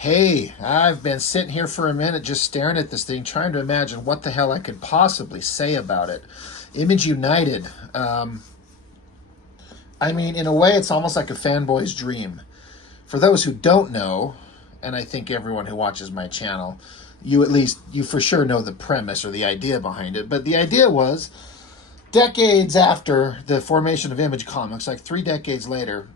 Hey, I've been sitting here for a minute just staring at this thing, trying to imagine what the hell I could possibly say about it. Image United. I mean, in a way, it's almost like a fanboy's dream. For those who don't know, and I think everyone who watches my channel, you for sure know the premise or the idea behind it. But the idea was decades after the formation of Image Comics, like 3 decades later,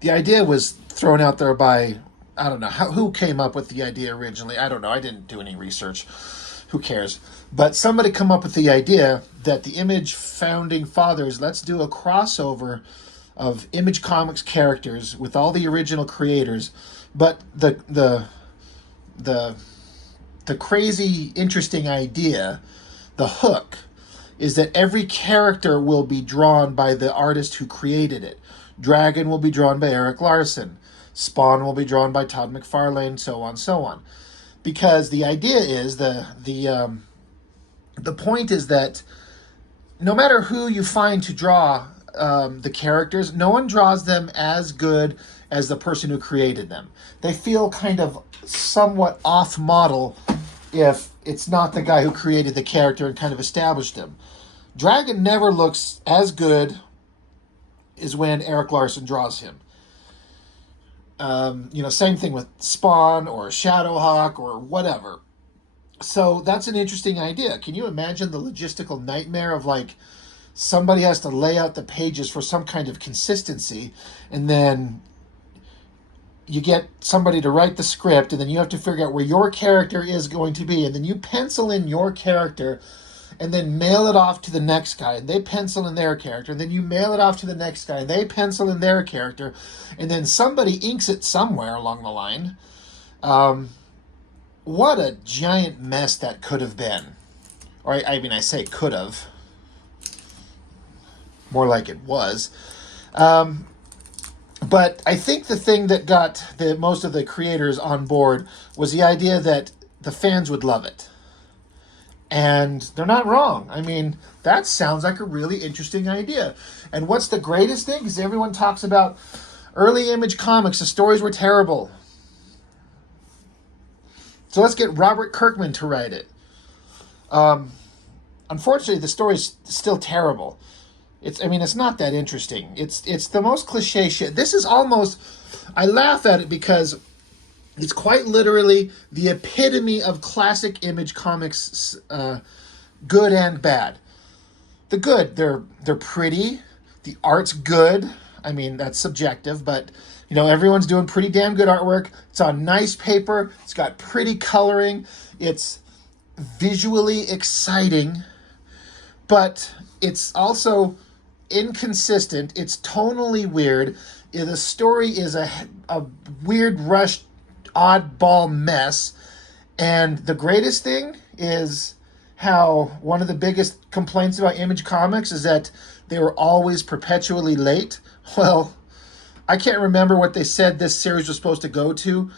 the idea was thrown out there by, I don't know who came up with the idea originally. I don't know. I didn't do any research. Who cares? But somebody come up with the idea that the Image founding fathers, let's do a crossover of Image Comics characters with all the original creators, but the the crazy interesting idea, the hook, is that every character will be drawn by the artist who created it. Dragon will be drawn by Eric Larson. Spawn will be drawn by Todd McFarlane, so on, so on. Because the idea is the point is that no matter who you find to draw the characters, no one draws them as good as the person who created them. They feel kind of somewhat off model if it's not the guy who created the character and kind of established him. Dragon never looks as good as when Eric Larson draws him. Same thing with Spawn or Shadowhawk or whatever. So that's an interesting idea. Can you imagine the logistical nightmare of like somebody has to lay out the pages for some kind of consistency, and then you get somebody to write the script, and then you have to figure out where your character is going to be, and then you pencil in your character and then mail it off to the next guy, and they pencil in their character, and then you mail it off to the next guy, and they pencil in their character, and then somebody inks it somewhere along the line. What a giant mess that could have been. Or I say could have. More like it was. But I think the thing that got most of the creators on board was the idea that the fans would love it. And they're not wrong. I mean, that sounds like a really interesting idea. And what's the greatest thing? Because everyone talks about early Image Comics, the stories were terrible. So let's get Robert Kirkman to write it. Unfortunately, the story's still terrible. It's not that interesting. It's the most cliche shit. This is almost, I laugh at it because it's quite literally the epitome of classic Image Comics, good and bad. The good, they're pretty. The art's good. I mean, that's subjective, but everyone's doing pretty damn good artwork. It's on nice paper. It's got pretty coloring. It's visually exciting, but it's also inconsistent. It's tonally weird. The story is a weird, rushed, oddball mess. And the greatest thing is how one of the biggest complaints about Image Comics is that they were always perpetually late. Well, I can't remember what they said this series was supposed to go to.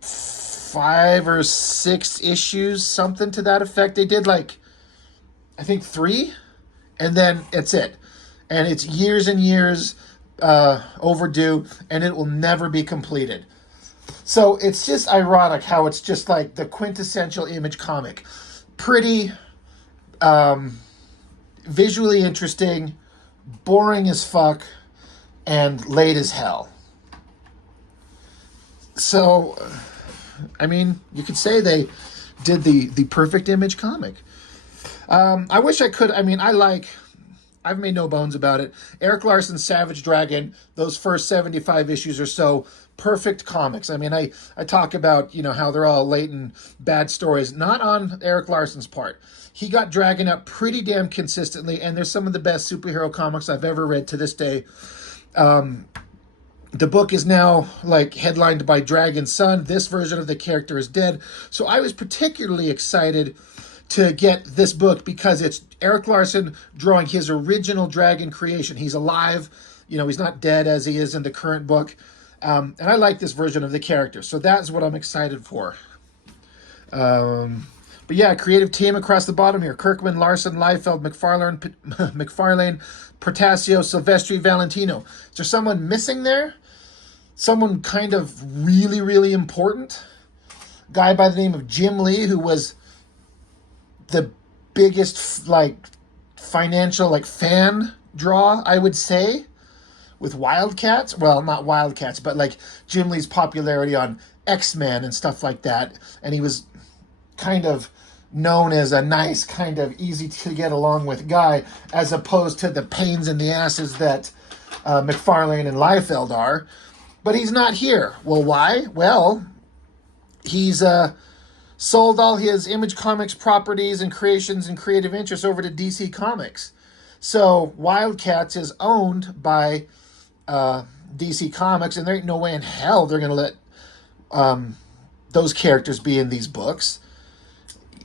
5 or 6 issues, something to that effect. They did I think 3, and then it's it. And it's years and years overdue, and it will never be completed. So it's just ironic how it's just like the quintessential Image comic. Pretty, visually interesting, boring as fuck, and late as hell. So, I mean, you could say they did the perfect Image comic. I wish I could. I mean, I've made no bones about it. Eric Larson's Savage Dragon, those first 75 issues or so, perfect comics. I mean, I talk about, how they're all late and bad stories. Not on Eric Larson's part. He got Dragon up pretty damn consistently, and there's some of the best superhero comics I've ever read to this day. The book is now headlined by Dragon's son. This version of the character is dead. So I was particularly excited to get this book because it's Eric Larson drawing his original Dragon creation. He's alive. He's not dead as he is in the current book. And I like this version of the character. So that's what I'm excited for. But yeah, creative team across the bottom here. Kirkman, Larson, Liefeld, McFarlane, Portasio, Silvestri, Valentino. Is there someone missing there? someone kind of really, really important. Guy by the name of Jim Lee, who was the biggest like financial like fan draw, I would say, with Wildcats. Well, not Wildcats, but like Jim Lee's popularity on X-Men and stuff like that. And he was kind of known as a nice, kind of easy to get along with guy, as opposed to the pains in the asses that McFarlane and Liefeld are. But he's not here. Well, why? Well, he's sold all his Image Comics properties and creations and creative interests over to DC Comics. So Wildcats is owned by DC Comics, and there ain't no way in hell they're going to let those characters be in these books.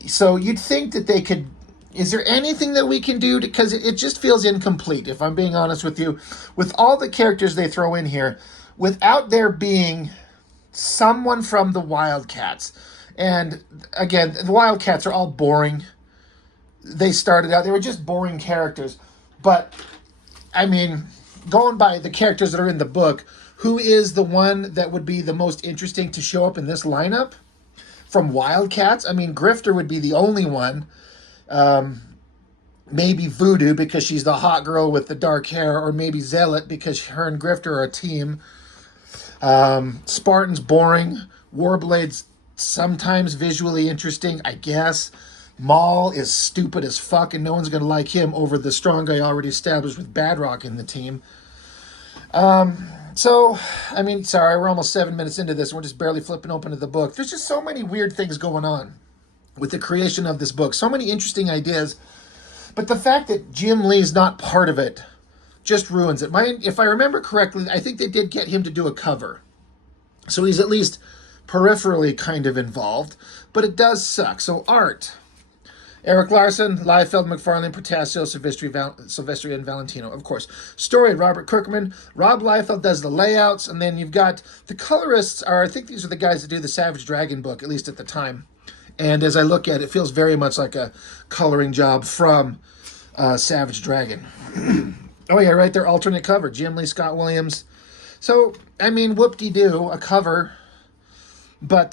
So you'd think that they could... Is there anything that we can do? Because it just feels incomplete, if I'm being honest with you. With all the characters they throw in here, without there being someone from the Wildcats. And again, the Wildcats are all boring. They started out, they were just boring characters. But, I mean, going by the characters that are in the book, who is the one that would be the most interesting to show up in this lineup from Wildcats? I mean, Grifter would be the only one. Maybe Voodoo, because she's the hot girl with the dark hair, or maybe Zealot, because her and Grifter are a team. Spartan's boring. Warblade's sometimes visually interesting, I guess. Maul is stupid as fuck, and no one's going to like him over the strong guy already established with Badrock in the team. So, I mean, sorry, we're almost 7 minutes into this, and we're just barely flipping open to the book. There's just so many weird things going on with the creation of this book. So many interesting ideas. But the fact that Jim Lee's not part of it just ruins it. If I remember correctly, I think they did get him to do a cover. So he's at least peripherally kind of involved. But it does suck. So art. Eric Larson, Liefeld, McFarlane, Portasio, Silvestri, and Valentino, of course. Story, Robert Kirkman. Rob Liefeld does the layouts. And then you've got the colorists are, I think these are the guys that do the Savage Dragon book, at least at the time. And as I look at it, it feels very much like a coloring job from Savage Dragon. Oh, yeah, right there, alternate cover. Jim Lee, Scott Williams. So, I mean, whoop-de-doo, a cover. But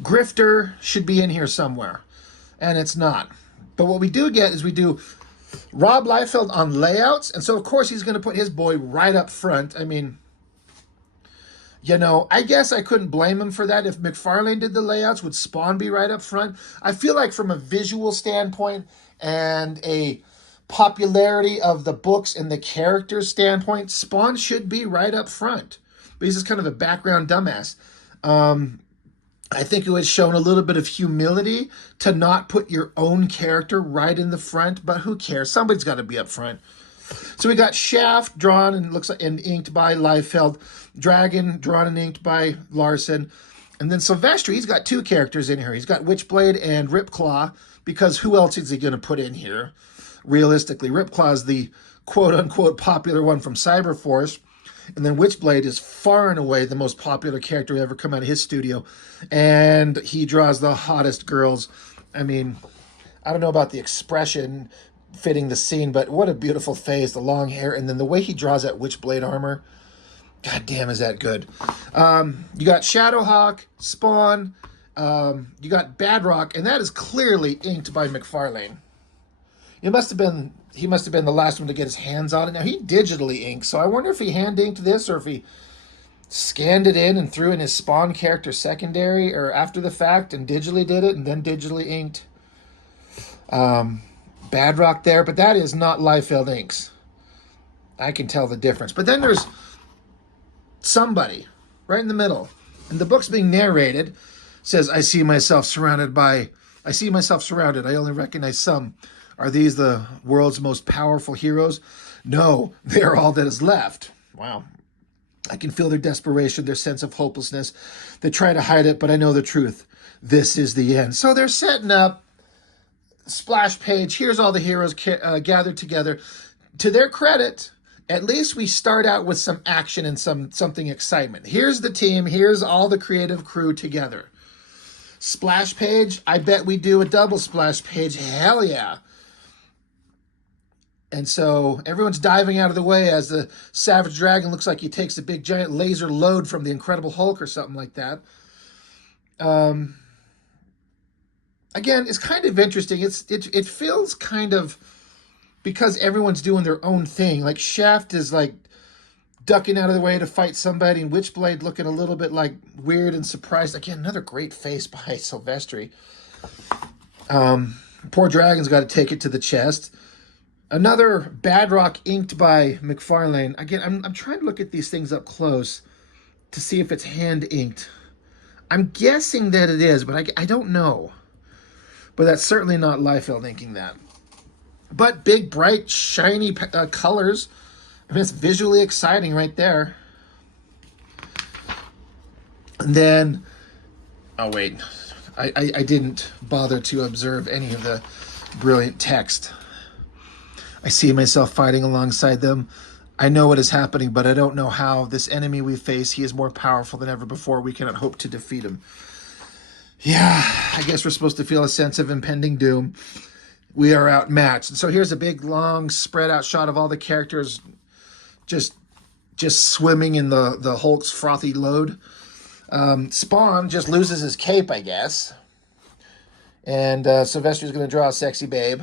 Grifter should be in here somewhere. And it's not. But what we do get is we do Rob Liefeld on layouts. And so, of course, he's going to put his boy right up front. I mean... You know, I guess I couldn't blame him for that. If McFarlane did the layouts, would Spawn be right up front? I feel like from a visual standpoint and a popularity of the books and the characters standpoint, Spawn should be right up front. But he's just kind of a background dumbass. I think it was shown a little bit of humility to not put your own character right in the front, but who cares? Somebody's got to be up front. So we got Shaft drawn and looks like and inked by Liefeld, Dragon drawn and inked by Larson, and then Silvestri. He's got two characters in here. He's got Witchblade and Ripclaw, because who else is he going to put in here? Realistically, Ripclaw is the quote-unquote popular one from Cyberforce, and then Witchblade is far and away the most popular character to ever come out of his studio, and he draws the hottest girls. I mean, I don't know about the expression fitting the scene, but what a beautiful face, the long hair, and then the way he draws that Witchblade armor. God damn, is that good. You got Shadowhawk, Spawn, you got Badrock, and that is clearly inked by McFarlane. He must have been the last one to get his hands on it. Now, he digitally inks, so I wonder if he hand-inked this or if he scanned it in and threw in his Spawn character secondary or after the fact and digitally did it and then digitally inked Badrock there. But that is not Liefeld inks. I can tell the difference. But then there's somebody right in the middle. And the book's being narrated. Says, I see myself surrounded. I only recognize some. Are these the world's most powerful heroes? No, they are all that is left. Wow. I can feel their desperation, their sense of hopelessness. They try to hide it, but I know the truth. This is the end. So they're setting up splash page. Here's all the heroes gathered together. To their credit, at least we start out with some action and something excitement. Here's the team. Here's all the creative crew together. Splash page. I bet we do a double splash page. Hell yeah. And so everyone's diving out of the way as the Savage Dragon looks like he takes a big giant laser load from the Incredible Hulk or something like that. Um, Again, it's kind of interesting. It feels kind of, because everyone's doing their own thing. Like Shaft is like ducking out of the way to fight somebody, and Witchblade looking a little bit like weird and surprised. Again, another great face by Silvestri. Poor Dragon's got to take it to the chest. Another Badrock inked by McFarlane. Again, I'm trying to look at these things up close to see if it's hand inked. I'm guessing that it is, but I don't know. But that's certainly not Liefeld inking that. But big, bright, shiny colors. I mean, it's visually exciting right there. And then, oh wait, I didn't bother to observe any of the brilliant text. I see myself fighting alongside them. I know what is happening, but I don't know how. This enemy we face, he is more powerful than ever before. We cannot hope to defeat him. Yeah, I guess we're supposed to feel a sense of impending doom. We are outmatched. And so here's a big, long, spread out shot of all the characters just swimming in the Hulk's frothy load. Spawn just loses his cape, I guess. And Silvestri's going to draw a sexy babe.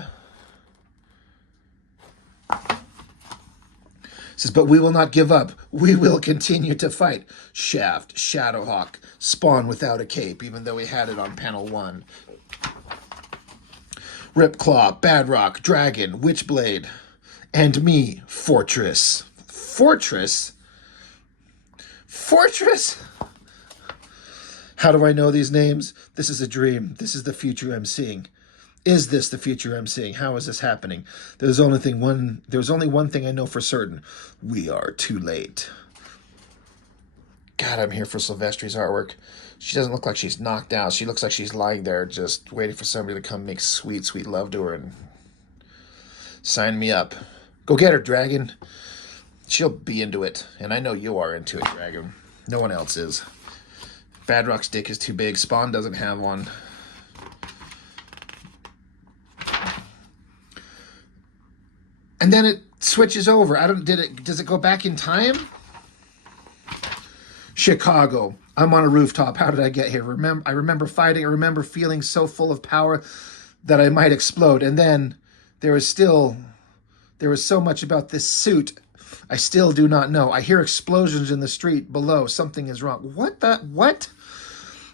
Says, but we will not give up. We will continue to fight. Shaft, Shadowhawk, Spawn without a cape, even though he had it on panel 1. Ripclaw, Badrock, Dragon, Witchblade, and me, Fortress. Fortress? Fortress? How do I know these names? This is a dream. This is the future I'm seeing. Is this the future I'm seeing? How is this happening? There's only one thing I know for certain. We are too late. God, I'm here for Silvestri's artwork. She doesn't look like she's knocked out. She looks like she's lying there just waiting for somebody to come make sweet, sweet love to her and sign me up. Go get her, Dragon. She'll be into it. And I know you are into it, Dragon. No one else is. Badrock's dick is too big. Spawn doesn't have one. And then it switches over. Does it go back in time? Chicago. I'm on a rooftop. How did I get here? I remember fighting. I remember feeling so full of power that I might explode. And then there was so much about this suit I still do not know. I hear explosions in the street below. Something is wrong. What?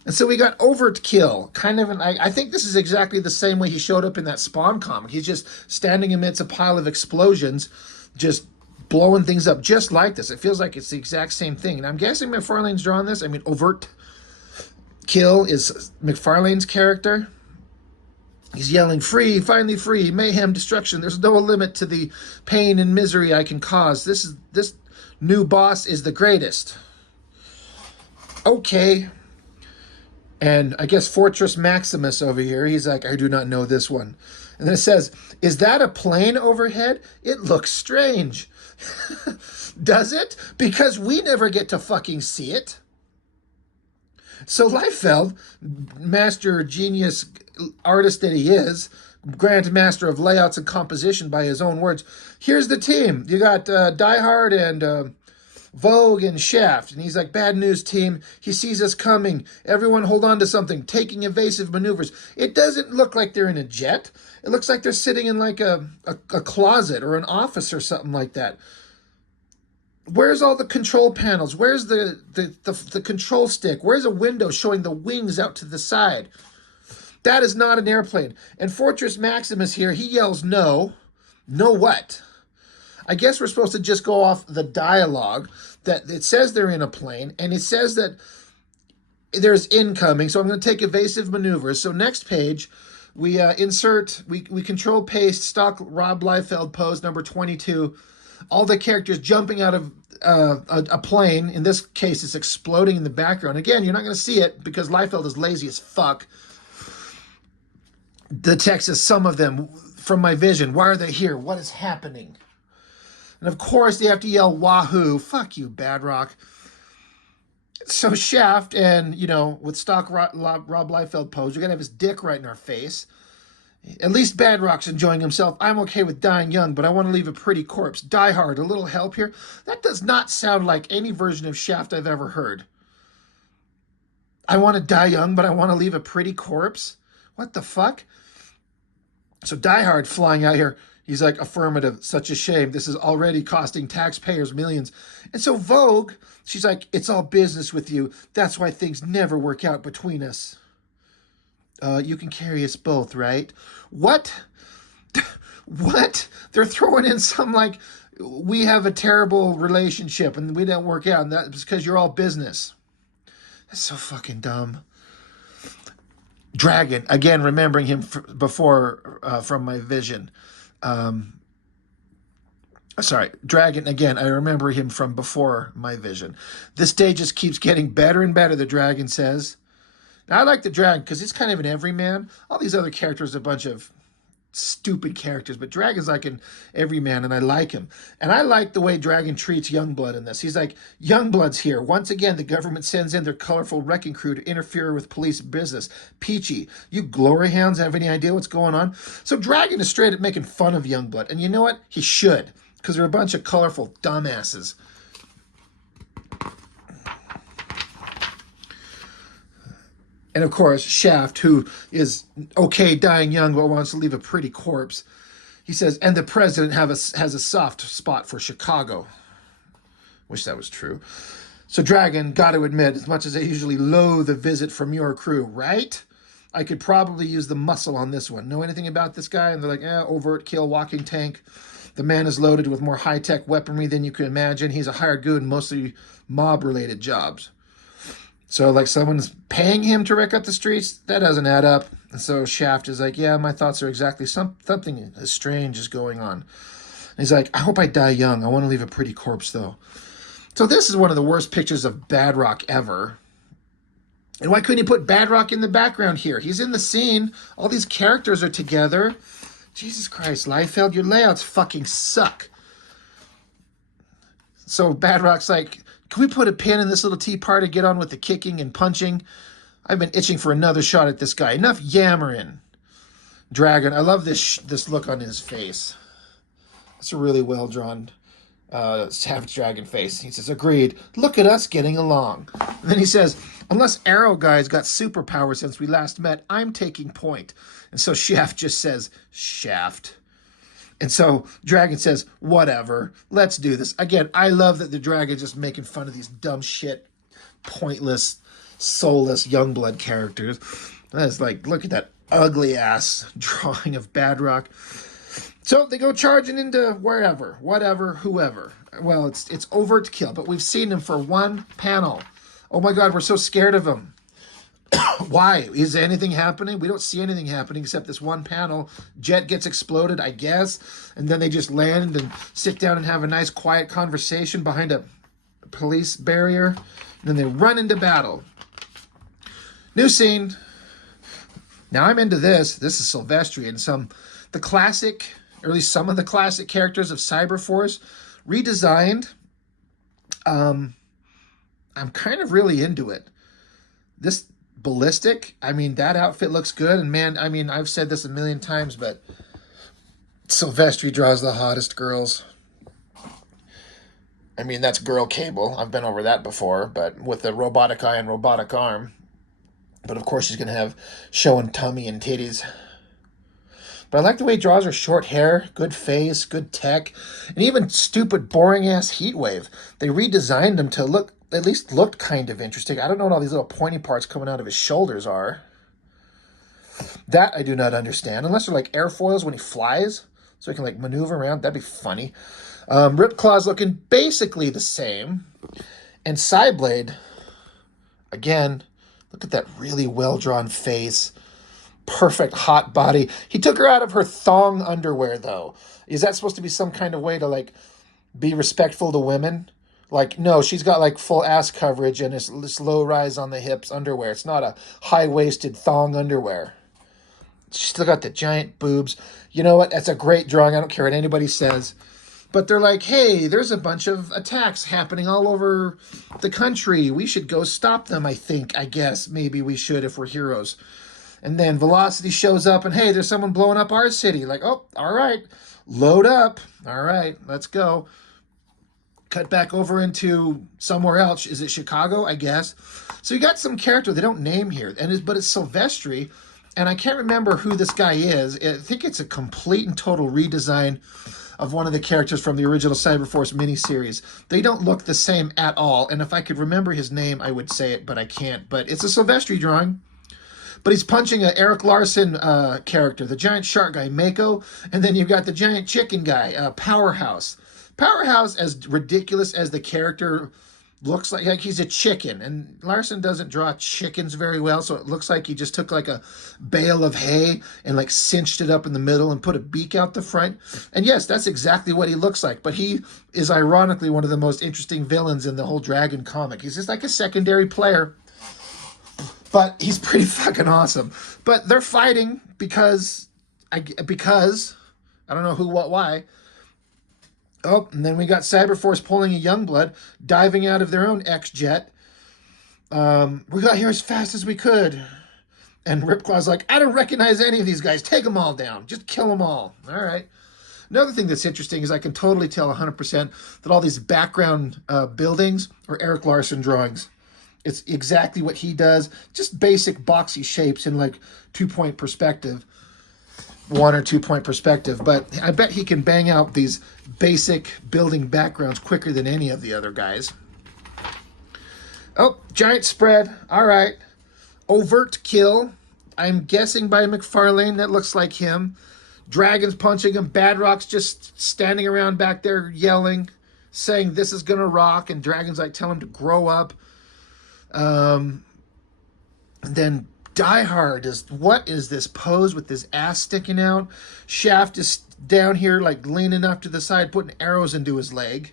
And so we got Overkill, kind of, I think this is exactly the same way he showed up in that Spawn comic. He's just standing amidst a pile of explosions, just blowing things up just like this. It feels like it's the exact same thing. And I'm guessing McFarlane's drawing this. I mean, Overkill is McFarlane's character. He's yelling, free, finally free, mayhem, destruction. There's no limit to the pain and misery I can cause. This new boss is the greatest. Okay. And I guess Fortress Maximus over here, he's like, I do not know this one. And then it says, is that a plane overhead? It looks strange. Does it? Because we never get to fucking see it. So Liefeld, master genius artist that he is, grand master of layouts and composition by his own words, here's the team. You got Die Hard and Vogue and Shaft. And he's like, bad news, team. He sees us coming. Everyone hold on to something. Taking evasive maneuvers. It doesn't look like they're in a jet. It looks like they're sitting in like a closet or an office or something like that. Where's all the control panels? Where's the control stick? Where's a window showing the wings out to the side? That is not an airplane. And Fortress Maximus here, he yells no. No what? I guess we're supposed to just go off the dialogue that it says they're in a plane, and it says that there's incoming, so I'm going to take evasive maneuvers. So next page, we we control paste, stock Rob Liefeld pose number 22. All the characters jumping out of a plane. In this case, it's exploding in the background. Again, you're not going to see it because Liefeld is lazy as fuck. The text is some of them from my vision. Why are they here? What is happening? And of course, they have to yell, wahoo. Fuck you, Badrock. So Shaft and, with stock Rob Liefeld pose, we're going to have his dick right in our face. At least Badrock's enjoying himself. I'm okay with dying young, but I want to leave a pretty corpse. Die Hard, a little help here? That does not sound like any version of Shaft I've ever heard. I want to die young, but I want to leave a pretty corpse? What the fuck? So Die Hard flying out here, he's like, affirmative, such a shame. This is already costing taxpayers millions. And so Vogue, she's like, it's all business with you. That's why things never work out between us. You can carry us both, right? What? What? They're throwing in some like, we have a terrible relationship and we don't work out, and that's because you're all business. That's so fucking dumb. Dragon, again, remembering him before from my vision. Sorry, Dragon, again, I remember him from before my vision. This day just keeps getting better and better, the Dragon says. Now, I like the Dragon because he's kind of an everyman. All these other characters are a bunch of stupid characters, but Dragon's like an everyman, and I like him. And I like the way Dragon treats Youngblood in this. He's like, Youngblood's here. Once again, the government sends in their colorful wrecking crew to interfere with police business. Peachy, you glory hounds have any idea what's going on? So Dragon is straight up making fun of Youngblood. And you know what? He should, because they're a bunch of colorful dumbasses. And of course, Shaft, who is okay dying young but wants to leave a pretty corpse, he says, and the president has a soft spot for Chicago. Wish that was true. So Dragon, got to admit, as much as I usually loathe a visit from your crew, right? I could probably use the muscle on this one. Know anything about this guy? And they're like, overt kill, walking tank. The man is loaded with more high-tech weaponry than you can imagine. He's a hired goon, mostly mob-related jobs. So, like, someone's paying him to wreck up the streets? That doesn't add up. And so Shaft is like, yeah, my thoughts are exactly something as strange is going on. And he's like, I hope I die young. I want to leave a pretty corpse, though. So this is one of the worst pictures of Badrock ever. And why couldn't you put Badrock in the background here? He's in the scene. All these characters are together. Jesus Christ, Liefeld, your layouts fucking suck. So Badrock's like, can we put a pin in this little teapot to get on with the kicking and punching? I've been itching for another shot at this guy. Enough yammering. Dragon, I love this look on his face. It's a really well-drawn Savage Dragon face. He says, agreed. Look at us getting along. And then he says, unless Arrow Guy's got superpowers since we last met, I'm taking point. And so Shaft just says, Shaft. And so Dragon says, whatever, let's do this. Again, I love that the Dragon's just making fun of these dumb shit, pointless, soulless Youngblood characters. That's like, look at that ugly-ass drawing of Badrock. So they go charging into wherever, whatever, whoever. Well, it's overt kill, but we've seen him for one panel. Oh my God, we're so scared of him. Why? Is anything happening? We don't see anything happening except this one panel. Jet gets exploded, I guess. And then they just land and sit down and have a nice quiet conversation behind a police barrier. And then they run into battle. New scene. Now I'm into this. This is Silvestri and the classic, or at least some of the classic characters of Cyberforce redesigned. I'm kind of really into it. This Ballistic, I mean, that outfit looks good. And man, I mean, I've said this a million times, but Silvestri draws the hottest girls. I mean, that's Girl Cable. I've been over that before, but with the robotic eye and robotic arm. But of course, she's going to have showing tummy and titties. But I like the way he draws her short hair, good face, good tech, and even stupid, boring-ass Heatwave. They redesigned him to at least looked kind of interesting. I don't know what all these little pointy parts coming out of his shoulders are. That I do not understand. Unless they're like airfoils when he flies, so he can like maneuver around. That'd be funny. Ripclaw's looking basically the same. And Cyblade, again, look at that really well-drawn face. Perfect hot body. He took her out of her thong underwear, though. Is that supposed to be some kind of way to like be respectful to women? Like, no, she's got like full ass coverage and it's this low rise on the hips underwear. It's not a high-waisted thong underwear. She's still got the giant boobs. You know what? That's a great drawing. I don't care what anybody says. But they're like, hey, there's a bunch of attacks happening all over the country. We should go stop them, I guess. Maybe we should if we're heroes. And then Velocity shows up and, hey, there's someone blowing up our city. Like, oh, all right, load up. All right, let's go. Cut back over into somewhere else. Is it Chicago? I guess. So you got some character they don't name here, but it's Silvestri, and I can't remember who this guy is. I think it's a complete and total redesign of one of the characters from the original Cyberforce miniseries. They don't look the same at all, and if I could remember his name, I would say it, but I can't. But it's a Silvestri drawing. But he's punching a Eric Larson character, the giant shark guy, Mako, and then you've got the giant chicken guy, Powerhouse. Powerhouse, as ridiculous as the character looks like he's a chicken, and Larson doesn't draw chickens very well, so it looks like he just took like a bale of hay and like cinched it up in the middle and put a beak out the front. And yes, that's exactly what he looks like, but he is ironically one of the most interesting villains in the whole Dragon comic. He's just like a secondary player, but he's pretty fucking awesome. But they're fighting because I don't know who, what, why. Oh, and then we got Cyberforce pulling a Youngblood, diving out of their own X-Jet. We got here as fast as we could. And Ripclaw's like, I don't recognize any of these guys. Take them all down. Just kill them all. All right. Another thing that's interesting is I can totally tell 100% that all these background buildings are Eric Larson drawings. It's exactly what he does. Just basic boxy shapes in like 2-point perspective. 1 or 2-point perspective, but I bet he can bang out these basic building backgrounds quicker than any of the other guys. Oh, giant spread. All right. Overt kill. I'm guessing by McFarlane. That looks like him. Dragons punching him. Badrock's just standing around back there yelling, saying this is going to rock, and Dragon's like, tell him to grow up. And then Die Hard is, what is this pose with his ass sticking out? Shaft is down here like leaning up to the side, putting arrows into his leg.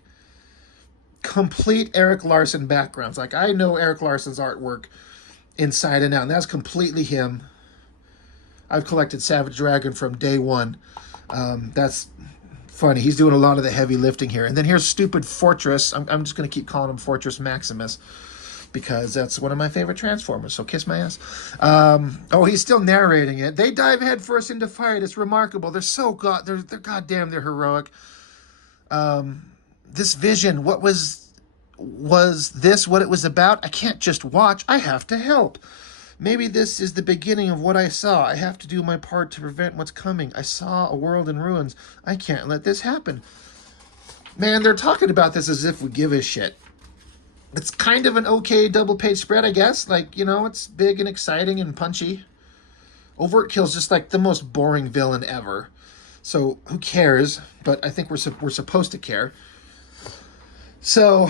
Complete Eric Larson backgrounds. Like, I know Eric Larson's artwork inside and out, and that's completely him. I've collected Savage Dragon from day one. That's funny. He's doing a lot of the heavy lifting here. And then here's stupid Fortress. I'm just going to keep calling him Fortress Maximus, because that's one of my favorite Transformers, so kiss my ass. Oh, he's still narrating it. They dive headfirst into fight. It's remarkable. They're so they're goddamn, they're heroic. This vision, what was this what it was about? I can't just watch. I have to help. Maybe this is the beginning of what I saw. I have to do my part to prevent what's coming. I saw a world in ruins. I can't let this happen. Man, they're talking about this as if we give a shit. It's kind of an okay double-page spread, I guess. Like, you know, it's big and exciting and punchy. Overt Kill's just like the most boring villain ever. So who cares? But I think we're supposed to care. So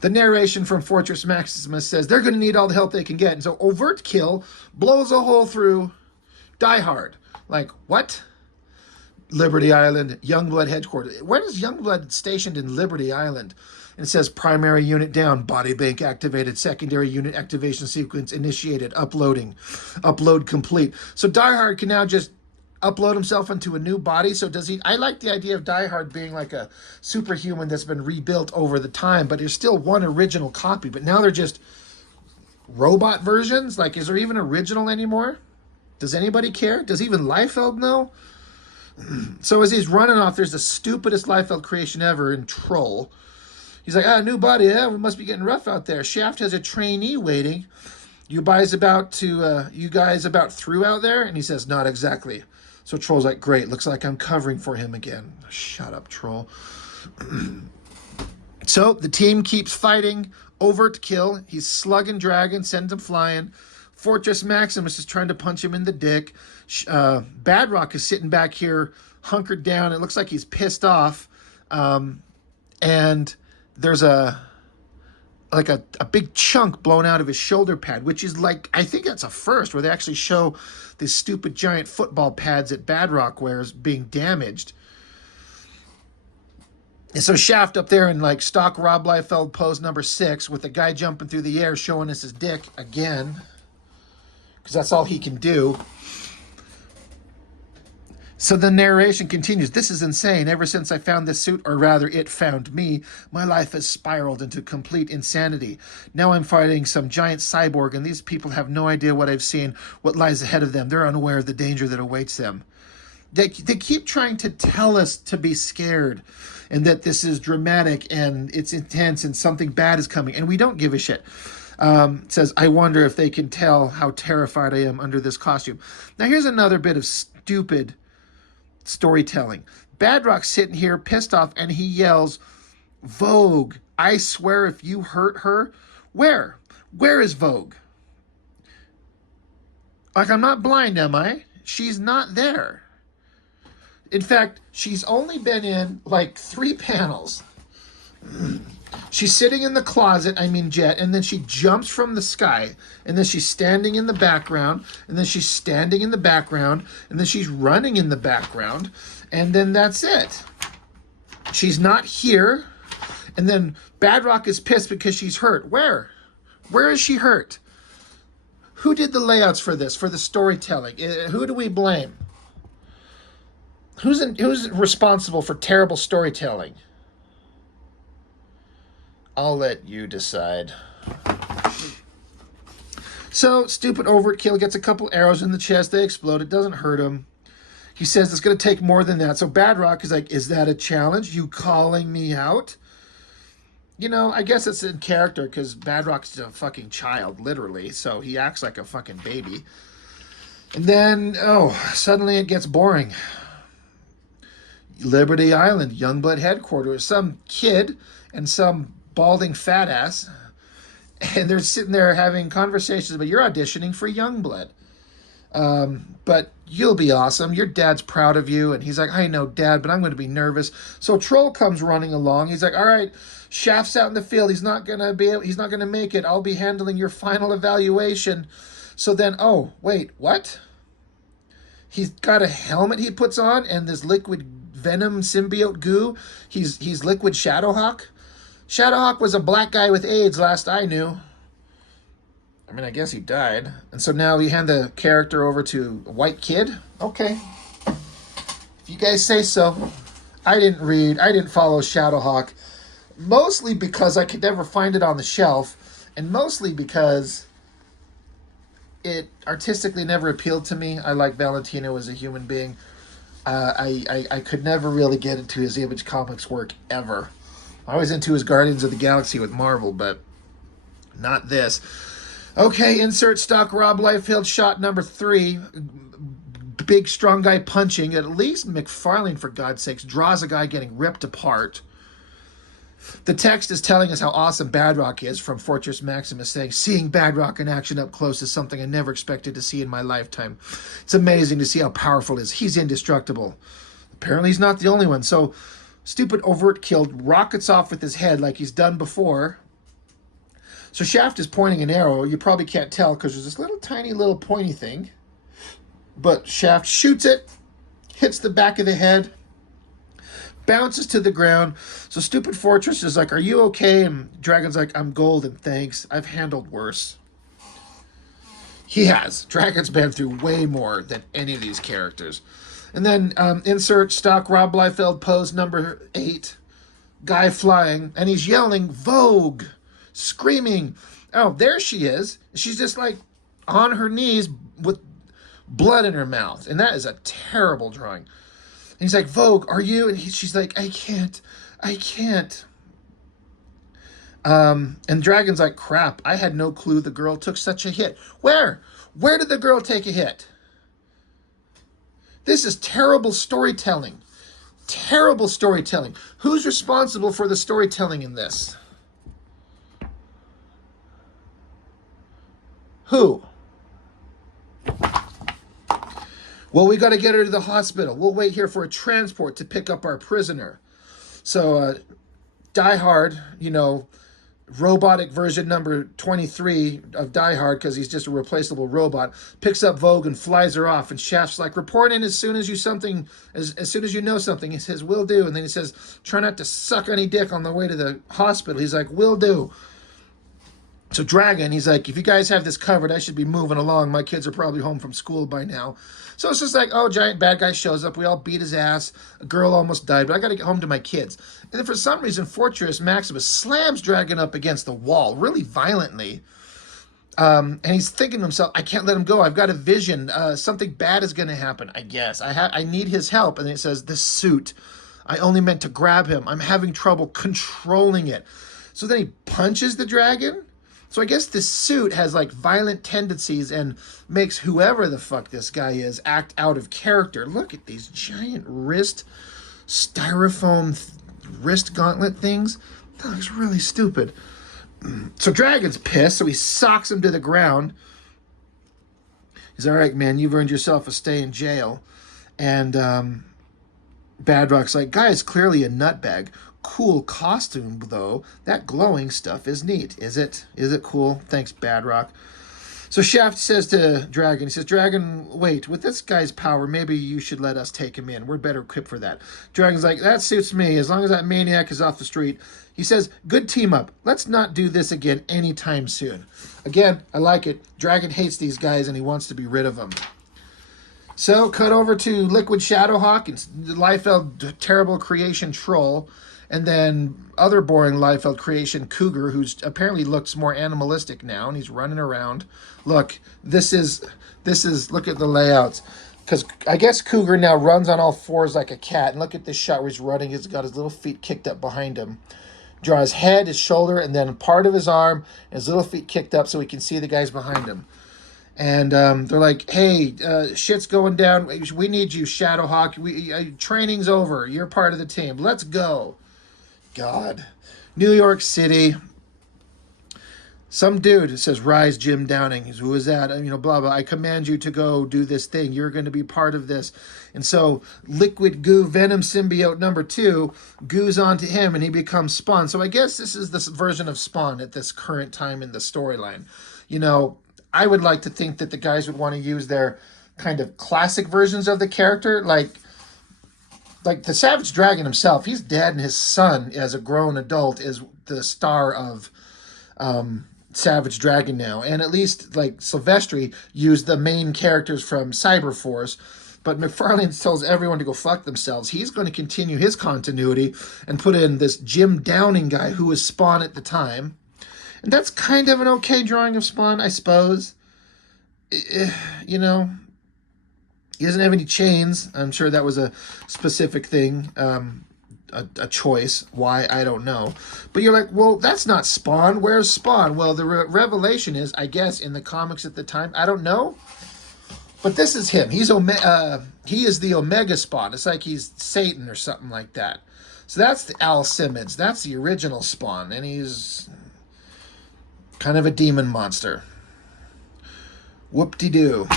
the narration from Fortress Maximus says they're going to need all the help they can get. And so Overt Kill blows a hole through Die Hard. Like, what? Liberty Island, Youngblood headquarters. When is Youngblood stationed in Liberty Island? And it says primary unit down, body bank activated, secondary unit activation sequence initiated, uploading, upload complete. So Die Hard can now just upload himself into a new body. So does he? I like the idea of Die Hard being like a superhuman that's been rebuilt over the time, but there's still one original copy. But now they're just robot versions. Like, is there even original anymore? Does anybody care? Does even Liefeld know? So as he's running off, there's the stupidest Liefeld creation ever in Troll. He's like, new body, yeah, we must be getting rough out there. Shaft has a trainee waiting. You guys about through out there? And he says, not exactly. So Troll's like, great, looks like I'm covering for him again. Shut up, Troll. So the team keeps fighting. Overt Kill. He's slugging Dragon, sends him flying. Fortress Maximus is trying to punch him in the dick. Badrock is sitting back here, hunkered down. It looks like he's pissed off. And there's a big chunk blown out of his shoulder pad, which is like, I think that's a first, where they actually show these stupid giant football pads that Badrock wears being damaged. And so Shaft up there in like stock Rob Liefeld pose number 6 with the guy jumping through the air showing us his dick again, because that's all he can do. So the narration continues. This is insane. Ever since I found this suit, or rather it found me, my life has spiraled into complete insanity. Now I'm fighting some giant cyborg, and these people have no idea what I've seen, what lies ahead of them. They're unaware of the danger that awaits them. They keep trying to tell us to be scared and that this is dramatic and it's intense and something bad is coming, and we don't give a shit. It says, I wonder if they can tell how terrified I am under this costume. Now here's another bit of stupid storytelling. Badrock's sitting here pissed off and he yells, Vogue, I swear if you hurt her. Where is Vogue? Like, I'm not blind, am I? She's not there. In fact, she's only been in like 3 panels. She's sitting in the closet, Jet, and then she jumps from the sky, and then she's standing in the background, and then she's standing in the background, and then she's running in the background, and then that's it. She's not here, and then Badrock is pissed because she's hurt. Where? Where is she hurt? Who did the layouts for this, for the storytelling? Who do we blame? Who's responsible for terrible storytelling? I'll let you decide. So, stupid Overkill gets a couple arrows in the chest. They explode. It doesn't hurt him. He says it's going to take more than that. So Badrock is like, is that a challenge? You calling me out? You know, I guess it's in character because Badrock's a fucking child, literally. So he acts like a fucking baby. And then, suddenly it gets boring. Liberty Island, Youngblood headquarters. Some kid and some balding fat ass, and they're sitting there having conversations about, you're auditioning for Youngblood, but you'll be awesome, your dad's proud of you. And he's like, I know, Dad, but I'm going to be nervous. So Troll comes running along. He's like, all right, Shaft's out in the field, he's not going to make it, I'll be handling your final evaluation. So then, oh wait, what? He's got a helmet he puts on and this liquid venom symbiote goo. He's liquid Shadowhawk. Shadowhawk was a black guy with AIDS last I knew. I guess he died. And so now we hand the character over to a white kid? Okay. If you guys say so. I didn't follow Shadowhawk. Mostly because I could never find it on the shelf. And mostly because it artistically never appealed to me. I like Valentino as a human being. I could never really get into his Image Comics work ever. I was into his Guardians of the Galaxy with Marvel, but not this. Okay, insert stock Rob Liefeld shot number 3. Big, strong guy punching. At least McFarlane, for God's sakes, draws a guy getting ripped apart. The text is telling us how awesome Badrock is from Fortress Maximus, saying, seeing Badrock in action up close is something I never expected to see in my lifetime. It's amazing to see how powerful he is. He's indestructible. Apparently he's not the only one. So stupid Overkill rockets off with his head like he's done before. So Shaft is pointing an arrow. You probably can't tell because there's this little tiny little pointy thing. But Shaft shoots it, hits the back of the head, bounces to the ground. So stupid Fortress is like, are you okay? And Dragon's like, I'm golden, thanks. I've handled worse. He has. Dragon's been through way more than any of these characters. And then insert stock Rob Liefeld pose number 8. Guy flying, and he's yelling, Vogue, screaming. Oh, there she is. She's just like on her knees with blood in her mouth. And that is a terrible drawing. And he's like, Vogue, are you? And she's like, I can't. And Dragon's like, crap, I had no clue the girl took such a hit. Where did the girl take a hit? This is terrible storytelling. Terrible storytelling. Who's responsible for the storytelling in this? Who? Well, we got to get her to the hospital. We'll wait here for a transport to pick up our prisoner. So, Die Hard, robotic version number 23 of Die Hard, because he's just a replaceable robot, picks up Vogue and flies her off. And Shaft's like, report in as soon as you know something. He says, will do. And then he says, try not to suck any dick on the way to the hospital. He's like, will do. So Dragon, he's like, if you guys have this covered, I should be moving along. My kids are probably home from school by now. So it's just like, oh, giant bad guy shows up. We all beat his ass. A girl almost died, but I got to get home to my kids. And then for some reason, Fortress Maximus slams Dragon up against the wall really violently. And he's thinking to himself, I can't let him go. I've got a vision. Something bad is going to happen, I guess. I need his help. And then it says, this suit, I only meant to grab him. I'm having trouble controlling it. So then he punches the dragon. So I guess this suit has like violent tendencies and makes whoever the fuck this guy is act out of character. Look at these giant styrofoam wrist gauntlet things. That looks really stupid. So Dragon's pissed, so he socks him to the ground. He's all right, man, you've earned yourself a stay in jail. And Badrock's like, guy is clearly a nutbag. Cool costume, though. That glowing stuff is neat. Is it? Is it cool? Thanks, Badrock. So Shaft says to Dragon, he says, Dragon, wait, with this guy's power, maybe you should let us take him in. We're better equipped for that. Dragon's like, that suits me, as long as that maniac is off the street. He says, good team up. Let's not do this again anytime soon. Again, I like it. Dragon hates these guys and he wants to be rid of them. So cut over to Liquid Shadowhawk and Liefeld terrible creation Troll. And then other boring Liefeld creation, Cougar, who's apparently looks more animalistic now, and he's running around. Look, this is look at the layouts. Because I guess Cougar now runs on all fours like a cat. And look at this shot where he's running. He's got his little feet kicked up behind him. Draw his head, his shoulder, and then part of his arm, and his little feet kicked up so he can see the guys behind him. And they're like, hey, shit's going down. We need you, Shadowhawk. Training's over. You're part of the team. Let's go. God. New York City. Some dude says, rise, Jim Downing. Who is that? Blah, blah. I command you to go do this thing. You're going to be part of this. And so Liquid Goo Venom Symbiote number 2 goos onto him and he becomes Spawn. So I guess this is this version of Spawn at this current time in the storyline. I would like to think that the guys would want to use their kind of classic versions of the character, like the Savage Dragon himself. He's dead, and his son, as a grown adult, is the star of Savage Dragon now. And at least, like, Silvestri used the main characters from Cyberforce, but McFarlane tells everyone to go fuck themselves. He's going to continue his continuity and put in this Jim Downing guy who was Spawn at the time. And that's kind of an okay drawing of Spawn, I suppose. He doesn't have any chains. I'm sure that was a specific thing, a choice. Why, I don't know. But you're like, well, that's not Spawn. Where's Spawn? Well, the revelation is, I guess, in the comics at the time. I don't know. But this is him. He is the Omega Spawn. It's like he's Satan or something like that. So that's the Al Simmons. That's the original Spawn. And he's kind of a demon monster. Whoop-de-doo.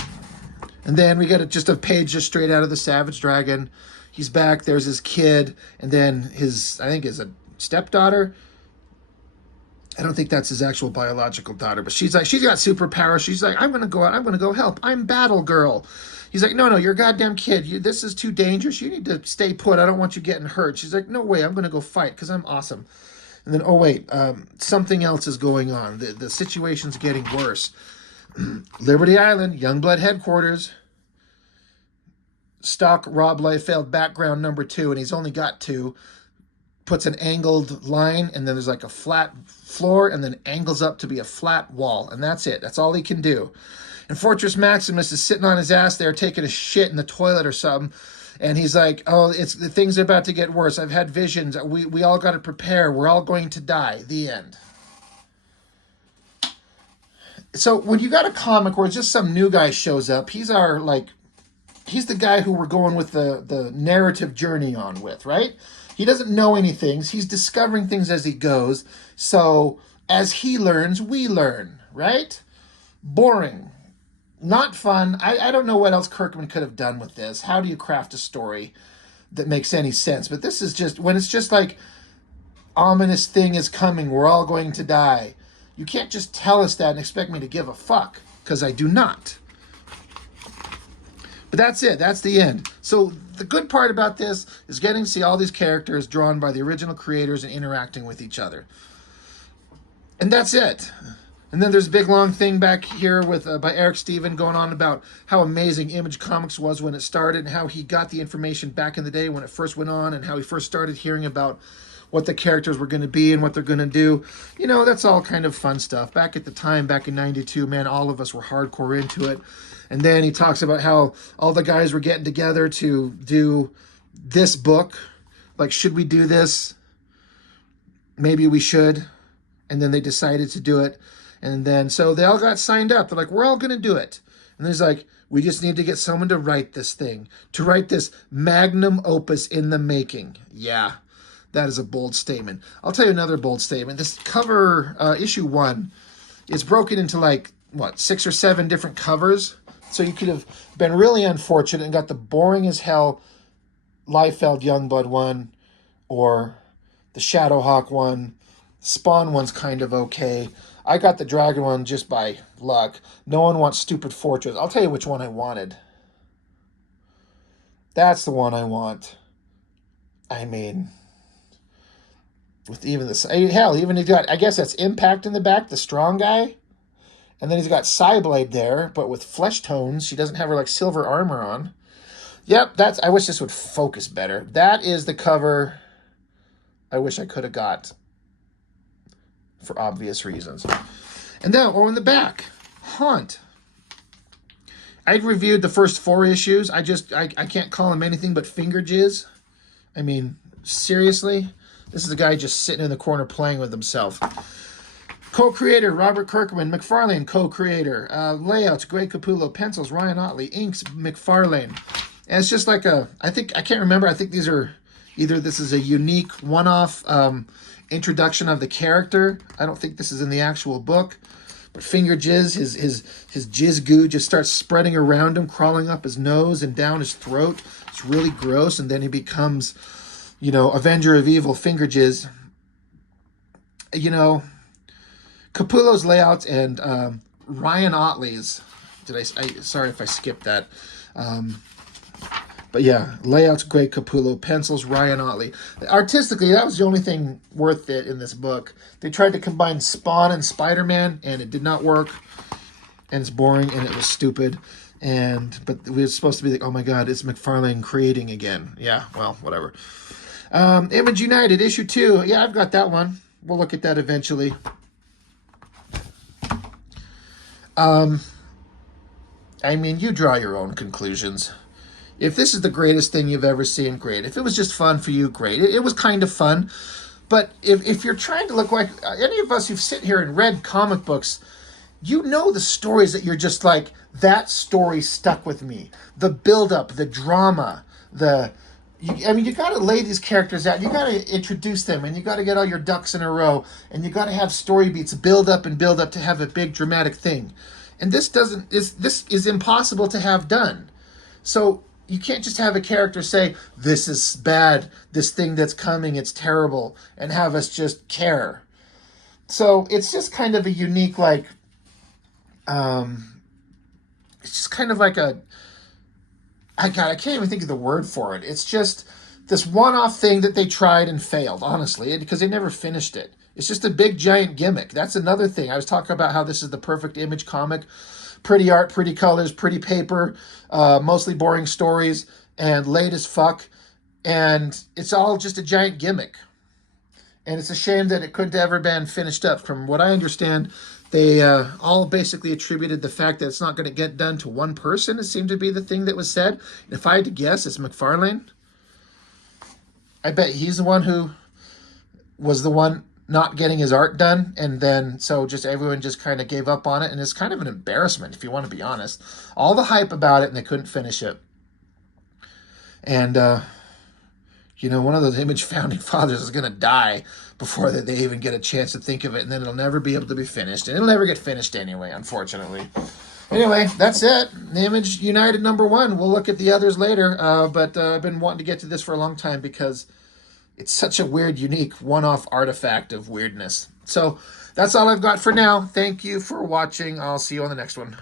And then we get just a page just straight out of the Savage Dragon. He's back. There's his kid. And then I think his stepdaughter. I don't think that's his actual biological daughter. But she's got superpowers. She's like, I'm going to go out. I'm going to go help. I'm Battle Girl. He's like, no, you're a goddamn kid. This is too dangerous. You need to stay put. I don't want you getting hurt. She's like, no way. I'm going to go fight because I'm awesome. And then, oh, wait. Something else is going on. The situation's getting worse. Liberty Island, Youngblood headquarters. Stock Rob Liefeld background number 2, and he's only got 2. Puts an angled line, and then there's like a flat floor, and then angles up to be a flat wall, and that's it. That's all he can do. And Fortress Maximus is sitting on his ass there, taking a shit in the toilet or something, and he's like, oh, the things are about to get worse. I've had visions. We all got to prepare. We're all going to die. The end. So when you got a comic where just some new guy shows up, he's the guy who we're going with the narrative journey on with, right? He doesn't know anything. He's discovering things as he goes. So as he learns, we learn, right? Boring. Not fun. I don't know what else Kirkman could have done with this. How do you craft a story that makes any sense? But this is just, when it's just like, ominous thing is coming, we're all going to die. You can't just tell us that and expect me to give a fuck, because I do not. But that's it. That's the end. So the good part about this is getting to see all these characters drawn by the original creators and interacting with each other. And that's it. And then there's a big long thing back here with by Eric Steven going on about how amazing Image Comics was when it started and how he got the information back in the day when it first went on and how he first started hearing about what the characters were going to be and what they're going to do. You know, that's all kind of fun stuff. Back at the time, back in 92, man, all of us were hardcore into it. And then he talks about how all the guys were getting together to do this book. Like, should we do this? Maybe we should. And then they decided to do it. And then, so they all got signed up. They're like, we're all going to do it. And he's like, we just need to get someone to write this thing, to write this magnum opus in the making. Yeah, that is a bold statement. I'll tell you another bold statement. This cover, issue 1, is broken into like, what, 6 or 7 different covers? So you could have been really unfortunate and got the boring as hell Liefeld Youngblood one, or the Shadowhawk one. Spawn one's kind of okay. I got the Dragon one just by luck. No one wants Stupid Fortress. I'll tell you which one I wanted. That's the one I want. I mean, with even this, hell, even he's got, I guess that's Impact in the back, the strong guy. And then he's got Psyblade there, but with flesh tones. She doesn't have her like silver armor on. Yep, that's, I wish this would focus better. That is the cover I wish I could have got, for obvious reasons. And then, in the back, Haunt. I'd reviewed the first 4 issues. I can't call them anything but finger jizz. I mean, seriously? This is a guy just sitting in the corner playing with himself. Co-creator, Robert Kirkman. McFarlane, co-creator. Layouts, Greg Capullo. Pencils, Ryan Otley. Inks, McFarlane. And it's just like a, I can't remember. I think these are, either this is a unique one-off introduction of the character. I don't think this is in the actual book. But Finger Jizz, his jizz goo just starts spreading around him, crawling up his nose and down his throat. It's really gross. And then he becomes, you know, Avenger of Evil, Finger Jizz. You know, Capullo's layouts and Ryan Otley's. Sorry if I skipped that. But yeah, layouts, Greg Capullo. Pencils, Ryan Otley. Artistically, that was the only thing worth it in this book. They tried to combine Spawn and Spider-Man, and it did not work. And it's boring, and it was stupid. But we were supposed to be like, oh my god, it's McFarlane creating again. Yeah, well, whatever. Image United, issue 2. Yeah, I've got that one. We'll look at that eventually. I mean, you draw your own conclusions. If this is the greatest thing you've ever seen, great. If it was just fun for you, great. It was kind of fun. But if you're trying to look like any of us who've sit here and read comic books, you know the stories that you're just like, that story stuck with me. The build-up, the drama, you got to lay these characters out. You got to introduce them, and you got to get all your ducks in a row, and you got to have story beats build up to have a big dramatic thing. And this is impossible to have done. So you can't just have a character say, this is bad, this thing that's coming, it's terrible, and have us just care. So it's just kind of a unique, like, it's just kind of like I can't even think of the word for it. It's just this one-off thing that they tried and failed, honestly, because they never finished it. It's just a big, giant gimmick. That's another thing. I was talking about how this is the perfect Image comic. Pretty art, pretty colors, pretty paper, mostly boring stories, and late as fuck. And it's all just a giant gimmick. And it's a shame that it couldn't have ever been finished up. From what I understand, they all basically attributed the fact that it's not going to get done to one person. It seemed to be the thing that was said. If I had to guess, it's McFarlane. I bet he's the one who was the one not getting his art done, and then so just everyone just kind of gave up on it, and it's kind of an embarrassment if you want to be honest. All the hype about it, and they couldn't finish it. And you know, one of those Image founding fathers is going to die before they even get a chance to think of it, and then it'll never be able to be finished, and it'll never get finished anyway, unfortunately. Anyway, that's it. Image United #1. We'll look at the others later, but I've been wanting to get to this for a long time because it's such a weird, unique, one-off artifact of weirdness. So that's all I've got for now. Thank you for watching. I'll see you on the next one.